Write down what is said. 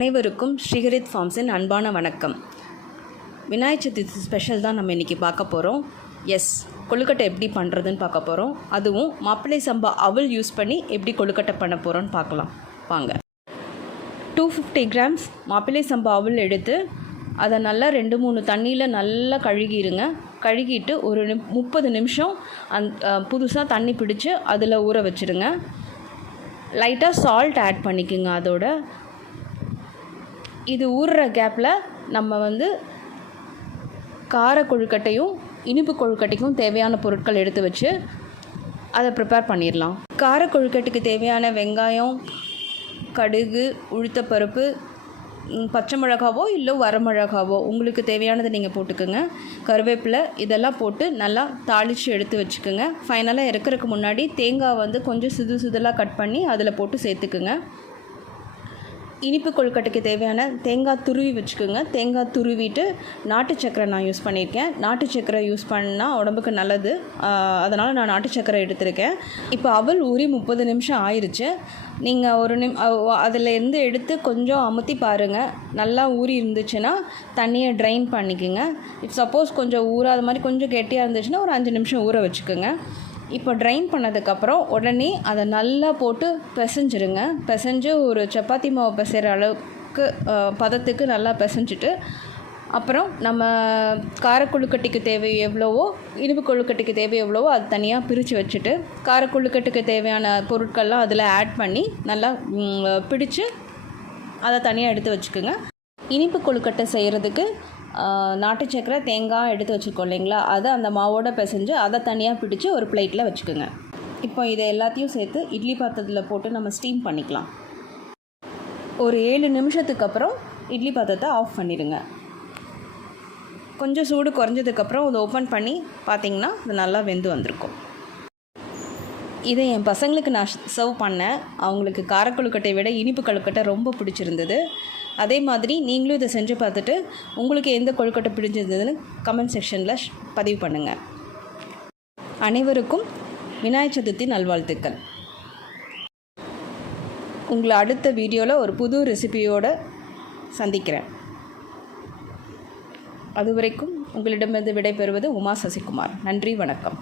அனைவருக்கும் ஸ்ரீஹரித் ஃபார்ம்ஸின் அன்பான வணக்கம். விநாயகர் சதுர்த்தி ஸ்பெஷல் தான் நம்ம இன்றைக்கி பார்க்க போகிறோம். கொழுக்கட்டை எப்படி பண்ணுறதுன்னு பார்க்க போகிறோம். அதுவும் மாப்பிள்ளை சம்பா அவல் யூஸ் பண்ணி எப்படி கொழுக்கட்டை பண்ண போகிறோன்னு பார்க்கலாம் வாங்க. 250 கிராம்ஸ் மாப்பிள்ளை சம்பா அவல் எடுத்து அதை நல்லா 2-3 தண்ணியில் நல்லா கழுகிடுங்க. கழுகிட்டு ஒரு 30 நிமிஷம் புதுசாக தண்ணி பிடிச்சி அதில் ஊற வச்சுருங்க. லைட்டாக சால்ட் ஆட் பண்ணிக்கோங்க. அதோட இது ஊறுற கேப்பில் நம்ம கார கொழுக்கட்டையும் இனிப்பு கொழுக்கட்டைக்கும் தேவையான பொருட்கள் எடுத்து வச்சு அதை ப்ரிப்பேர் பண்ணிடலாம். கார கொழுக்கட்டைக்கு தேவையான வெங்காயம், கடுகு, உளுத்தப்பருப்பு, பச்சை மிளகாவோ இல்லை வரமிளகாவோ உங்களுக்கு தேவையானதை நீங்கள் போட்டுக்கோங்க. கருவேப்பிலை இதெல்லாம் போட்டு நல்லா தாளித்து எடுத்து வச்சுக்கோங்க. ஃபைனலாக இறக்குறதுக்கு முன்னாடி தேங்காய் கொஞ்சம் சிதலாக கட் பண்ணி அதில் போட்டு சேர்த்துக்குங்க. இனிப்பு கொழுக்கட்டைக்கு தேவையான தேங்காய் துருவி வச்சுக்கோங்க. தேங்காய் துருவிட்டு நாட்டு சக்கரை நான் யூஸ் பண்ணியிருக்கேன். நாட்டு சக்கரை யூஸ் பண்ணால் உடம்புக்கு நல்லது, அதனால் நான் நாட்டு சக்கரை எடுத்திருக்கேன். இப்போ அவல் ஊறி 30 நிமிஷம் ஆயிடுச்சு. நீங்கள் அதிலேருந்து எடுத்து கொஞ்சம் அமுத்தி பாருங்கள். நல்லா ஊறி இருந்துச்சுன்னா தண்ணியை ட்ரைன் பண்ணிக்கோங்க. இப்போ சப்போஸ் கொஞ்சம் ஊறாத மாதிரி கொஞ்சம் கெட்டியாக இருந்துச்சுன்னா ஒரு 5 நிமிஷம் ஊற வச்சுக்கோங்க. இப்போ ட்ரைன் பண்ணதுக்கப்புறம் உடனே அதை நல்லா போட்டு பிசைஞ்சிருங்க. பிசைஞ்சு ஒரு சப்பாத்தி மாவு பிசைகிற அளவுக்கு பதத்துக்கு நல்லா பிசைஞ்சிட்டு அப்புறம் நம்ம காரக்கொழுக்கட்டைக்கு தேவை எவ்வளவோ இனிப்பு கொழுக்கட்டைக்கு தேவை எவ்வளவோ அது தனியாக பிரித்து வச்சுட்டு காரக்கொழுக்கட்டைக்கு தேவையான பொருட்கள்லாம் அதில் ஆட் பண்ணி நல்லா பிடிச்சு அதை தனியாக எடுத்து வச்சுக்கோங்க. இனிப்பு கொழுக்கட்டை செய்கிறதுக்கு நாட்டு சக்கரை, தேங்காய் எடுத்து வச்சுருக்கோம் இல்லைங்களா, அதை அந்த மாவோடு பிசைஞ்சு அதை தனியாக பிடிச்சி ஒரு பிளேட்டில் வச்சுக்கோங்க. இப்போ இதை எல்லாத்தையும் சேர்த்து இட்லி பாத்திரத்தில் போட்டு நம்ம ஸ்டீம் பண்ணிக்கலாம். ஒரு 7 நிமிஷத்துக்கு அப்புறம் இட்லி பாத்திரத்தை ஆஃப் பண்ணிடுங்க. கொஞ்சம் சூடு குறைஞ்சதுக்கப்புறம் அதை ஓப்பன் பண்ணி பார்த்திங்கன்னா அது நல்லா வெந்து வந்திருக்கும். இதை என் பசங்களுக்கு நான் சர்வ் பண்ணேன். அவங்களுக்கு காரக்கொழுக்கட்டை விட இனிப்பு கொழுக்கட்டை ரொம்ப பிடிச்சிருந்தது. அதே மாதிரி நீங்களும் இதை செஞ்சு பார்த்துட்டு உங்களுக்கு எந்த கொழுக்கட்டை பிடிச்சிருந்ததுன்னு கமெண்ட் செக்ஷனில் பதிவு பண்ணுங்கள். அனைவருக்கும் விநாயகர் சதுர்த்தி நல்வாழ்த்துக்கள். உங்களை அடுத்த வீடியோவில் ஒரு புது ரெசிபியோடு சந்திக்கிறேன். அதுவரைக்கும் உங்களிடமிருந்து விடைபெறுவது உமா சசிகுமார். நன்றி, வணக்கம்.